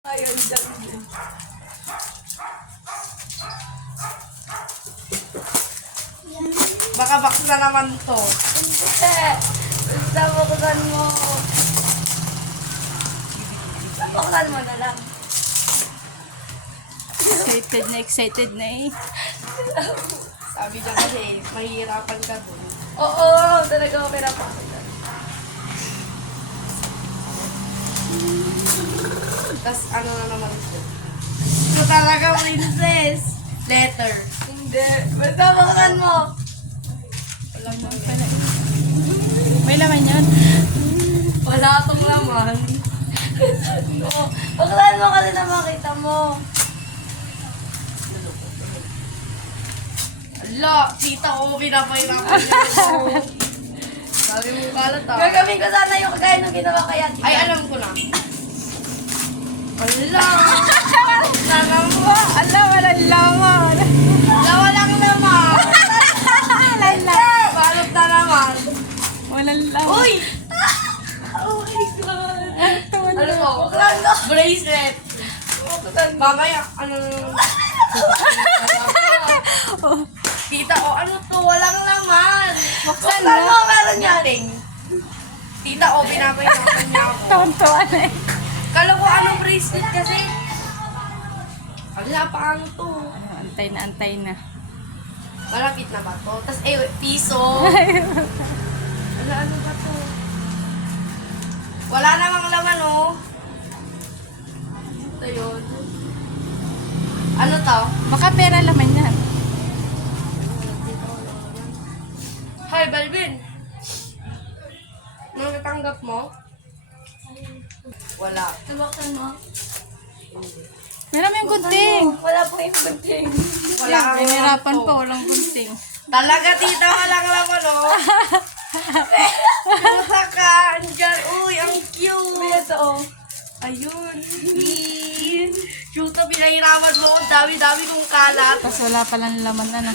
Ayun, dyan. Baka box na naman to. Hindi. Basta buksan mo. Buksan mo na lang. Excited na eh. Sabi niya kasi, mahihirapan ka dun. Oo, talaga ako pinapakas. Tapos ano na naman ito. Ito talaga, princess. Letter. Hindi. Basta buksan mo. Wala mo May laman yun. Wala itong laman. Buksan mo kasi na makita mo. Ala, tita ko, pinapahirapan niya ako. Sabi mo kalat ah. Gagawin ko sana yung kagaya ng ginawa kay Ate. Ay, alam ko na. Ala! Sana mo. Ala, walang laman. Ala, walang laman. Walang laman. Balot na naman. Walang laman. Uy! Oh my God. Ano to? Buksan mo. Bracelet. Buksan mo. Mamaya, ano... Tita, ano to? Walang laman. Buksan Buksan mo, mo. meron yan. Ting. Tita, pinapahirapan niya ako. Tontuan na eh. Kala ko anong bracelet kasi. Ala, paano to? Ano, antay na. Malapit na ba to? Tapos, piso. Ano ba to? Wala namang laman, oh. Ito yun. Ano to? Baka pera laman yan. Hi, Balvin. Natatanggap mo? Wala. Buksan mo. Meron yung gunting. Wala po yung gunting. Wala kang Pinirapan laman pa, to. walang gunting. Talaga, tita, walang laman, oh. Puta ka. Andyan. Uy, ang cute. Ito, oh. Ayun. Shoot, pinahirapan mo. Dami-dami kong kalat. Tapos wala palang laman ano.